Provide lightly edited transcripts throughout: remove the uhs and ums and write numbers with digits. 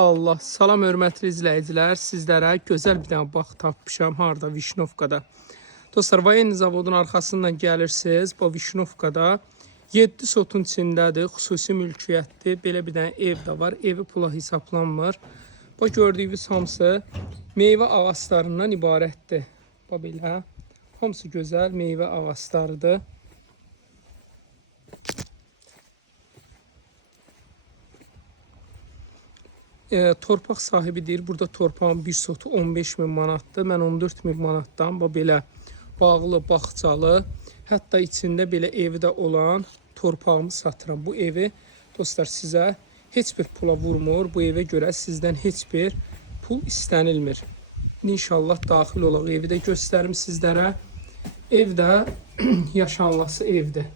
Allah, salam hörmətli izləyicilər, sizlərə gözəl bir dənə bağ tapmışam, harda Vişnovkada. Dostlar, Voyenniy zavodun arxasından gəlirsiniz, bu Vişnovkada 7 sotun içindədir, xüsusi mülkiyyətdir, belə bir dənə ev də var, evi pula hesablanmır. Bu gördüyünüz hamısı meyvə ağaclarından ibarətdir. Bu belə, hamısı gözəl meyvə ağaclarıdır. Torpaq sahibi deyir, burada torpağın bir sotu 15.000 manatdır. Mən 14.000 manatdan bu belə bağlı, bağçalı, hətta içində belə evi də olan torpağımı satıram. Bu evi dostlar sizə heç bir pula vurmur. Bu evə görə sizdən heç bir pul istənilmir. İnşallah daxil olaq. Evi də göstərim sizlərə. Ev də yaşanlısı evdir.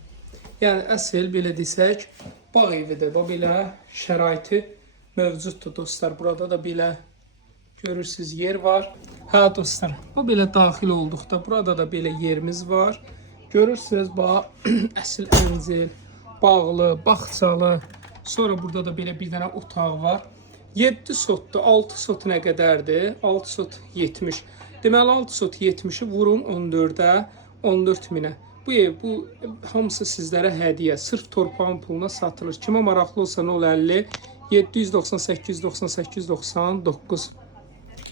Yəni əsl belə desək, bağ evidir. Bu belə şəraiti mövcuddur dostlar. Burada da belə görürsünüz yer var. Hə dostlar, bu belə daxil olduqda burada da belə yerimiz var. Görürsünüz bax əsl əncil, bağlı, bağçalı. Sonra burada da belə bir dənə otaq var. 7 sotdur. 6 sot nə qədərdir? 6 sot 70. Deməli 6 sot 70-i vurun 14-ə, 14.000-ə. Bu ev, bu hamısı sizlərə hədiyyə. Sırf torpağın puluna satılır. Kimə maraqlı olsa 050 790 898 99